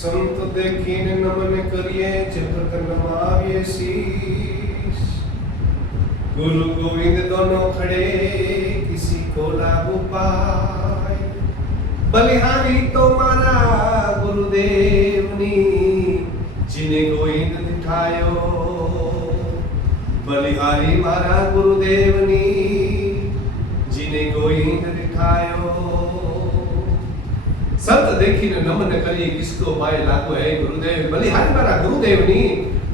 સંત દેખીને નમન કરીએ જગત નમાવીએ શીશ। गुरु गोविंद दोनों खड़े किसी को लागू पाए। बलिहारी तो मारा गुरुदेव नी जिन्हें गोविंद दिखायो। बलिहारी मारा गुरुदेव नी जिन्हें गोविंद दिखायो। संत देखी ने नमन करिए किसको पाए लागू है गुरुदेव। बलिहारी मारा गुरुदेव नी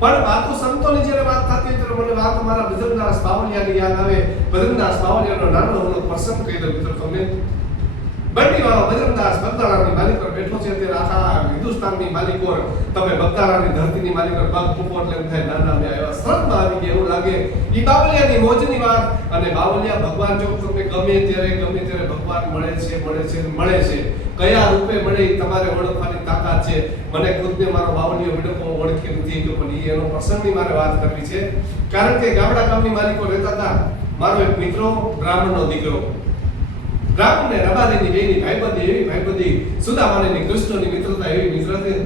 પણ વાતો સંતોની જ્યારે વાત થતી હોય ત્યારે મને વાત મારા ભજનદાસ બાવળિયાની યાદ આવે। ભજનદાસ બાવળિયાનો નાનો એવો પ્રસંગ કહી દઉં મિત્રો તમને। બંડીવાળો ભજનદાસ બગદાણાની માલિક પર બેઠો છે ત્યારે આખા હિન્દુસ્તાનની માલિકો તમે બગદાણાની ધરતીની માલિક પર પગ મૂકો એટલે એમ થાય નાના મેં આવ્યા શરતમાં આવી ગયા એવું લાગે। ઈ બાવળિયાની મોજની વાત। અને બાવળિયા ભગવાન જો તમને ગમે ત્યારે ભગવાન મળે છે કયા રૂપે મળે તમારે ઓળખવાની તાકાત છે। મને ખુદને મારો બાવળિયો વિડકો ઓળખી નથી ગયો પણ એનો પ્રસંગની મારે વાત કરવી છે કારણ કે ગામડા ગામની માલિકો રહેતા હતા। મારો એક મિત્રો બ્રાહ્મણનો દીકરો બ્રાહ્મણને રબારીની બેની ભાઈબંધી એવી ભાઈબંધી સુદામાની કૃષ્ણની મિત્રતા એવી મિત્રતા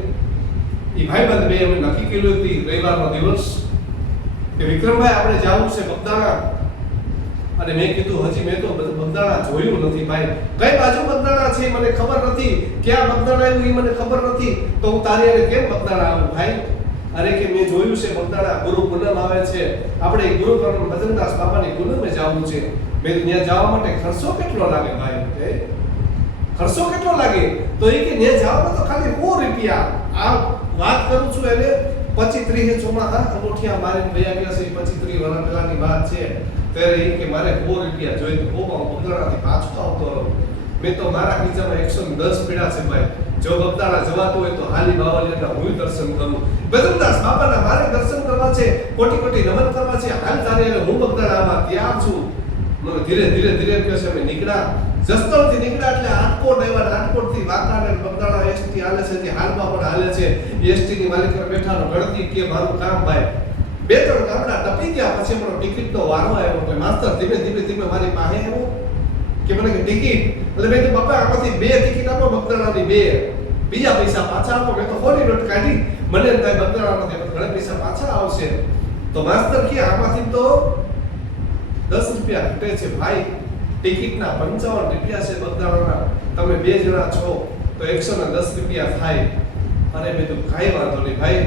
ઈ ભાઈબંધ બે અમે નક્કી કર્યું હતી રવિવારનો દિવસ કે વિક્રમભાઈ આપણે જાવું છે બગદાણા। અને મેં કીધું હજી મેં તો બગદાણા જોયું નથી ભાઈ કઈ બાજુ બગદાણા છે મને ખબર નથી ક્યાં બગદાણા આવ્યું એ મને ખબર નથી તો હું તારી હારે કેમ બગદાણા આવું ભાઈ। અરે કે મેં જોયું છે બગદાણા ગુરુ પૂનમ આવે છે આપણે ગુરુ ભજનદાસ બાપાની પૂનમે જવું છે। મેં ત્યાં જવા માટે ખર્ચો કેટલો લાગે ભાઈ ખર્ચો કેટલો લાગે તો એ કે ત્યાં જવામાં તો ખાલી 100 રૂપિયા આ વાત કરું છું એને 25-30 ચોમાસા અંગૂઠિયા મારીને ભૈયા ગયા છે 25-30 વર્ષ પહેલાની વાત છે। ત્યારે એ કે મારે 100 રૂપિયા જોઈએ તો બગદાણાથી પાછો આવતો મેં તો મારા ખીચામાં 110 પીડા છે ભાઈ। જો બગદાણા જવાતું હોય તો હાલી બાવળિયાના હું દર્શન કરું। ભજનદાસ બાપાના મારે દર્શન કરવા છે કોટી કોટી નમન કરવા છે હાલ તારે હું બગદાણામાં ત્યાં છું। મને ધીરે કહે છે અમે નીકળ્યા જસદણથી નીકળ્યા એટલે આટકોટ આવ્યા આટકોટથી વાંકાનેર બગદાણા એસટી હાલે છે જે હાલમાં પણ હાલે છે એસટીની માલિક પર બેઠાનો ગણતી કે મારું કામ ભાઈ 2-3 ગામડા ટપી ગયા પછી મારો ટિકિટનો વારો આવ્યો એટલે માસ્તર ધીમે મારી પાસે આવ્યો કે મને કે ટિકિટ એટલે મેં કીધું બાપા આમાંથી 2 ટિકિટ આપો બગદાણાની 2 બીજા પૈસા પાછા આપો। મેં તો ખોટી નોટ કાઢી મને એમ થાય બગદાણામાંથી ઘણા પૈસા પાછા આવશે તો માસ્તર કે આમાંથી તો 10 રૂપિયા ઘટે છે ભાઈ ટિકિટના 55 રૂપિયા છે બગદાણાના તમે 2 જણા છો તો 110 રૂપિયા થાય। અને મેં તો કાંઈ વાંધો નહીં ભાઈ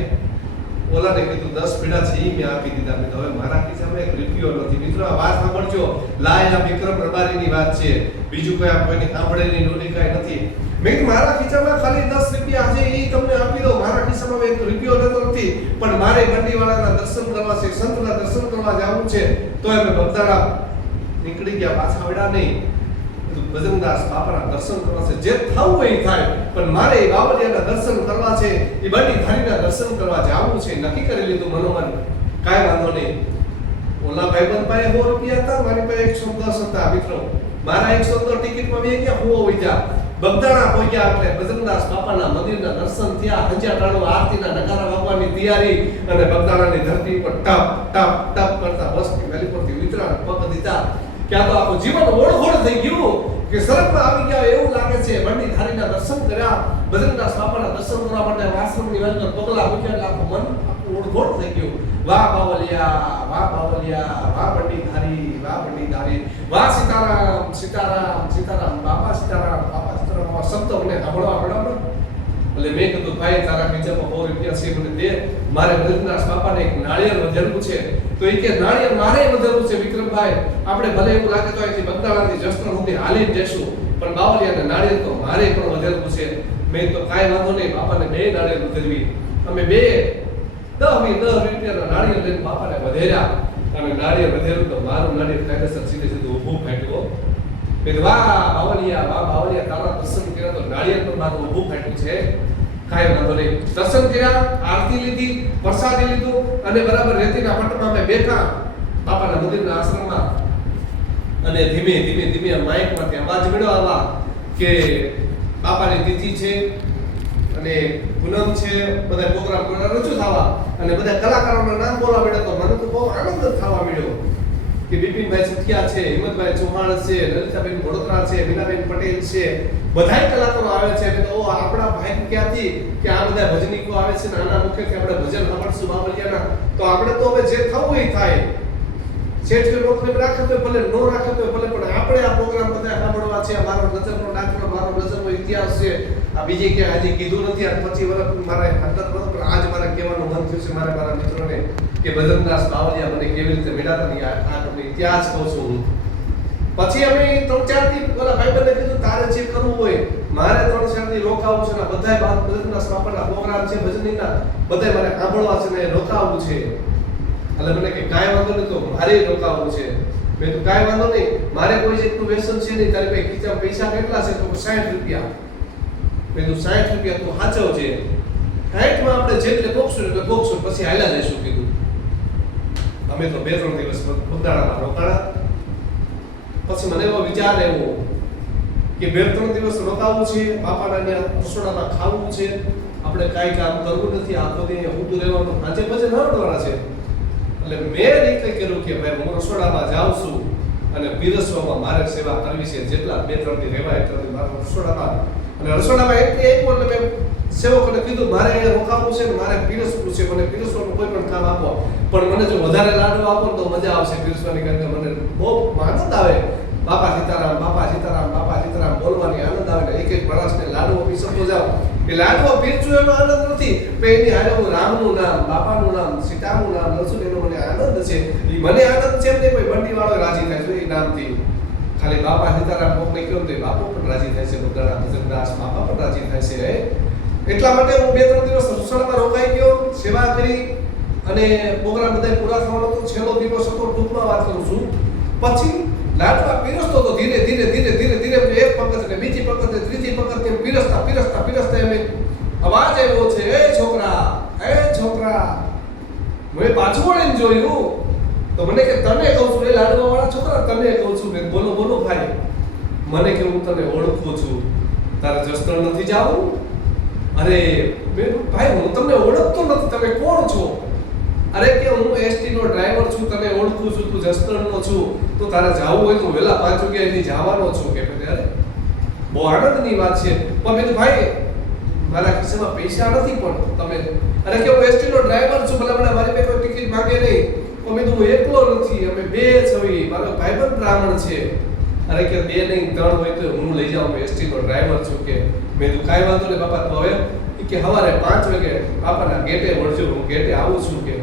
ઓલાને કીધું 10 પીડા છે એ મેં આપી દીધા। મેં હવે મારા ખિસ્સામાં 1 રૂપિયો નથી। મિત્રો આ વાત સાંભળજો લાયા વિક્રમ રબારીની વાત છે બીજું કોઈ આ કોઈની સાંભળેલી નોની કાંઈ નથી। મેં મારા ખિસ્સામાં ખાલી 10 રૂપિયા છે એ તમને આપી દો મારા ખિસ્સામાં 1 રૂપિયો લેતો નથી પણ મારે બંડીવાળાના દર્શન કરવા છે સંતના દર્શન કરવા જવું છે તો અમે બગદાણા નીકળી ગયા પાછા વડા નહીં ભજનદાસ બાપાના દર્શન કરવા છે જે થવું હોય થાય પણ મારે બાવળિયાના દર્શન કરવા છે એ બંડી ધારીના દર્શન કરવા જવું છે નક્કી કરી લીધું મનોમન કાંઈ વાંધો નહીં। ઓલા ભાઈબંધ પાસે 100 રૂપિયા હતા મારી પાસે 110 હતા મિત્રો મારા 110 ટિકિટમાં મેં ક્યાં હુઓ વૈજા બગદાણા પહોંચ્યા એટલે ભજનદાસ બાપાના મંદિરના દર્શન થયા હંજાટાણો આરતીના નગારા વાગવાની તૈયારી અને બગદાણાની ધરતી પર ટપ કરતા બસની વેલી પરથી ઉતરા પગ દીધા ક્યાં તો આખું જીવન ઓળઘોળ થઈ ગયું કે સરગમાં આવી ગયા એવું લાગે છે। બંડી ધારીના દર્શન કર્યા ભજનદાસ બાપાના દર્શન કરવા માટે આશ્રમની વેલ પર પગલા મૂક્યા એટલે આખું મન ઓળઘોળ થઈ ગયું। વાહ બાવળિયા વાહ બંડી ધારી વાહ સીતારામ બાપા સીતારામ શબ્દો મને સાંભળવા એટલે મેં કીધું ભાઈ તારા ખીચામાં 100 રૂપિયા છે મને દે મારે ભજનદાસ બાપાને એક નાળિયેર વધેરવું છે તો એ કે નાળિયેર મારે વધેરવું છે વિક્રમભાઈ આપણે ભલે એવું લાગે તો અહીંથી બગદાણાથી જસદણ સુધી હાલીને જઈશું પણ બાવળિયાને નાળિયેર તો મારે પણ વધેરવું છે। મેં તો કાંઈ વાંધો નહીં બાપાને 2 નાળિયેર વધેરવી અમે 10 રૂપિયાના નાળિયેર લઈને બાપાને વધેર્યા અને નાળિયેર વધેર્યું તો મારું નાળિયેર કાયદેસર સીધું ઊભું ફાટ્યું। મેં વાહ બાવળિયા તારા દર્શન કર્યા તો નાળિયેર પર મારું ઊભું ફાટ્યું છે। કાંઈ વાંધો નહીં દર્શન કર્યા આરતી લીધી પ્રસાદી લીધું અને બરાબર રેતીના પટમાં અમે બેઠા બાપાના મંદિરના આશ્રમમાં અને ધીમે માઇકમાંથી અવાજ મળ્યો આવા કે બાપાની તિથિ છે અને પૂનમ છે બધા પ્રોગ્રામ રજૂ થવા અને બધા કલાકારોના નામ બોલવા મળ્યા તો મને તો બહુ આનંદ થવા મળ્યો કે બિપિનભાઈ સુખિયા છે, હિંમતભાઈ ચૌહાણ છે, લલિતાબેન વડોદરા છે, મીનાબેન પટેલ છે, બધાય કલાકારો આવે છે. એટલે તો આપણા ભાઈ ક્યાંથી કે આ બધા ભજનીકો આવે છે, નાના મુખ્યથી આપણે ભજન સાંભળશું બાવળિયાના. તો આપણે તો હવે જે થવું એ થાય, શેઠે નોકરી રાખે તો ભલે, નો રાખે તો ભલે, પણ આપણે આ પ્રોગ્રામ બધા સાંભળવા છે. મારો નજરનો દાખલો, મારો નજરનો ઇતિહાસ છે. આ બીજે કે આજે કીધું નથી, આ 25 વર્ષ મારે અંતર નહોતું, પણ આજ મારે કહેવાનું મન થયું છે મારા મિત્રોને કે ભજનદાસ બાવળિયા મને કેવી રીતે મળ્યા હતા. આ તમને ઇતિહાસ કહું છું હું. પછી અમે 3-4 દી ઓલા ભાઈબંધને કીધું તારે જે કરવું હોય, મારે 3-4 દી રોકાવું છે ને બધાય ભજનદાસ બાપાના પ્રોગ્રામ છે, ભજનીના બધાય મારે સાંભળવા છે ને રોકાવું છે. એટલે મને કે કાંઈ વાંધો નહીં, તો મારે રોકાવું છે. મેં તો કાંઈ વાંધો નહીં, મારે કોઈ જેટલું વ્યસન છે નહીં, તારી પાસે ખીચામાં પૈસા કેટલા છે? તો 60 રૂપિયા. મેં તો 60 રૂપિયા તું સાચવજે, 60માં આપણે જેટલે પોકશું એટલે પોકશું, પછી હાલ્યા જઈશું કીધું. અમે તો 2-3 દિવસ બગદાણામાં રોકાણા. પછી મને એવો વિચાર આવ્યો કે 2-3 દિવસ રોકાવું છે, બાપાના ત્યાં રસોડામાં ખાવું છે, આપણે કાંઈ કામ કરવું નથી, આખો દી ઊંધું રહેવાનું, આજે પછી નરડવાના છે. એટલે મેં રીતે કર્યું કે ભાઈ હું રસોડામાં જાઉં છું અને પીરસવામાં મારે સેવા કરવી છે. જેટલા 2-3 દી રહેવાય એટલે મારા રસોડામાં, અને રસોડામાં એટલે મેં સેવકોને કીધું મારે અહીંયા રોકાવું છે ને મારે પીરસવું છે, મને પીરસવાનું કોઈ પણ કામ આપો, પણ મને જો વધારે લાડુ આપો તો મજા આવશે પીરસવાની, કારણ કે મને બહુ આનંદ આવે બાપા સીતારામ, બાપા સીતારામ, બાપા સીતારામ બોલવાની આનંદ આવે ને એક માણસને લાડુઓ પીરસતો જાવ. એ લાડુઓ પીરસું એનો આનંદ નથી, પણ એની હારે હું રામનું નામ, બાપાનું નામ, સીતાનું નામ લઉં છું, એનો મને આનંદ છે. એ મને આનંદ છે એમ કોઈ બંડી વાળો રાજી થાય છે એ નામથી. ખાલી બાપા સીતારામ કોકને કહ્યું તો બાપુ પણ રાજી થાય છે, બગદાણા ભજનદાસ બાપા પણ રાજી થાય છે. એટલા માટે હું 2-3 દિવસ રસોડામાં રોકાઈ ગયો, સેવા કરી અને પ્રોગ્રામ બધા પૂરા થવાનો હતો. છેલ્લો દિવસ હતો, ટૂંકમાં વાત કરું છું. પછી લાડવા પીરસતો તો ધીરે એક પંગત ને બીજી પંગત ને ત્રીજી પંગત ને પીરસતા એમ અવાજ આવ્યો છે, એ છોકરા. મેં પાછું વળીને જોયું તો મને કે તને કહું છું, એ લાડવા વાળા છોકરા તને કહું છું. મેં બોલો ભાઈ. મને કે હું તને ઓળખું છું, તારે જસદણ નથી જાવું? અરે ભાઈ હું તમને ઓળખતો નથી, તમે કોણ છો? અરે કે હું એસટી નો ડ્રાઈવર છું, તને ઓળખું છું, તું જસદણનો છું, તો તારે જાવું હોય તો વહેલા 5 વાગ્યા અહીંથી જવાનો છું. કે અરે બહુ આનંદની વાત છે, પણ મેં ભાઈ મારા ખિસ્સામાં પૈસા નથી, પણ તમે અરે કે હું એસટી નો ડ્રાઈવર છું, ભલા મારી પાસે કોઈ ટિકિટ માંગે નહીં, પણ મેં હું એકલો નથી, અમે 2 છીએ, મારો ભાઈબંધ બ્રાહ્મણ છે. અરે કે 2 નહીં 3 હોય તો હું લઈ જાઉં, એસટી નો ડ્રાઈવર છું. કે મેં તો કાંઈ વાંધો નહીં બાપા, તો હવે કે સવારે 5 વાગે બાપાના ગેટે વળજો, હું ગેટે આવું છું. કે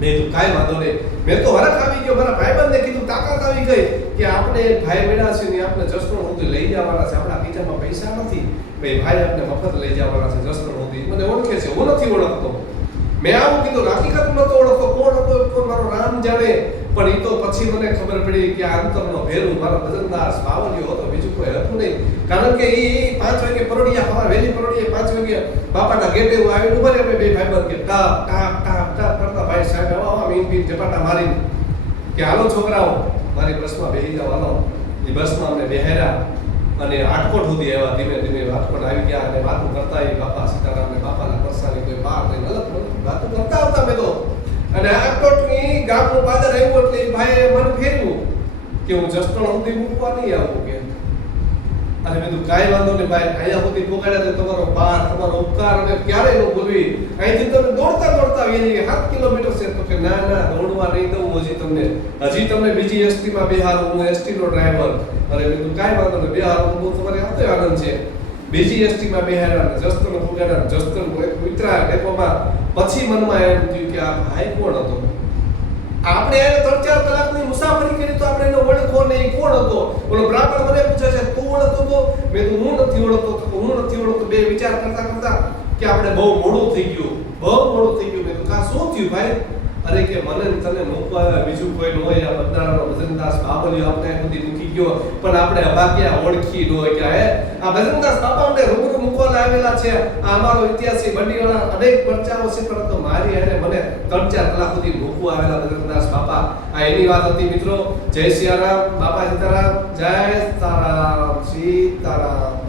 મેં તો કાંઈ વાંધો નહીં. મેં તો હરખ આવી ગયો, મારા ભાઈબંધને કીધું, તાકાત આવી ગઈ કે આપણે ભાઈ મેળા છે ને આપણે જસદણ સુધી લઈ જવાના છે, આપણા ખીચામાં પૈસા નથી, ભાઈ આપણે મફત લઈ જવાના છે જસદણ સુધી. મને ઓળખે છે, હું નથી ઓળખતો. મેં આવું કીધું, હકીકત નતો ઓળખતો, કોણ હતો કોણ મારો નામ જાણે, પણ એ તો પછી મને ખબર પડી કે આ અંતરનો ભેરું મારો ભજનદાસ બાવળિયો હતો, બીજું કોઈ હતું નહીં. કારણ કે એ 5 વાગે પરોડિયા, હવા વહેલી પરોડિયે 5 વાગે બાપાના ગેટે હું આવીને ઉભા રહ્યા. બે ભાઈબંધ કે ટાપ કરતા ભાઈ સાહેબ આવા મીન ઝપાટા મારીને કે હાલો છોકરાઓ મારી બસમાં બેસી જાવ, હાલો. એ બસમાં અમને બેહાર્યા અને આટકોટ સુધી આવ્યા. ધીમે આટકોટ આવી ગયા અને વાતો કરતા એ બાપા સીતારામ ને બાપાના પરસાની કોઈ બહાર નહીં અલગ વાતો કરતા આવતા. મેં તો અને આટકોટની ગામનું પાદર આવ્યું એટલે ભાઈએ મન ફેરવ્યું કે હું જસદણ સુધી મૂકવા નહીં આવું. કે અને મેં કીધું કાંઈ વાંધો નહીં ભાઈ, અહીંયા સુધી પહોંચાડ્યા તો તમારો પાર, તમારો ઉપકાર અને ક્યારેય ન ભૂલવી. અહીંથી તમે દોડતા આવીએ 7 કિલોમીટર છે. તો કે ના દોડવા નહીં દઉં, હજી તમને બીજી એસટીમાં બેહારું, હું એસટી નો ડ્રાઈવર. અરે મેં કીધું કાંઈ વાંધો નહીં, બેહારું બહુ તમારે આવતો આનંદ છે. બીજી એસટીમાં બેહાર્યા, જસદણ પહોંચાડ્યા, જસદણ ઉતર્યા ડેપોમાં. પછી મનમાં એમ થયું કે આ ભાઈ કોણ હતો? આપણે એને 3-4 કલાકની મુસાફરી કરી તો આપણે એને ઓળખો નહીં, કોણ હતો? બોલો બ્રાહ્મણ મને પૂછે છે તું ઓળખતો તો? મેં તો હું નથી ઓળખતો. બે વિચાર કરતા કે આપણે બહુ મોડું થઈ ગયું. મેં તો કા શું થયું ભાઈ? અરે કે મને તને મૂકવા બીજું કોઈ ન હોય, આ બગદાણાનો ભજનદાસ બાવળિયો આપણે સુધી મૂકી ગયો, પણ આપણે અભાગ્યા ઓળખી ન હોય કે આ ભજનદાસ બાપા અમને રૂબરૂ મૂકવા આવેલા છે. આ અમારો ઇતિહાસ બંડીવાળા અનેક પરચાઓ છે, પરંતુ મારી હારે મને 3-4 કલાક સુધી મૂકવા આવેલા ભજનદાસ બાપા. આ એની વાત હતી મિત્રો. જય સિયારામ, બાપા સીતારામ, જય સીતારામ.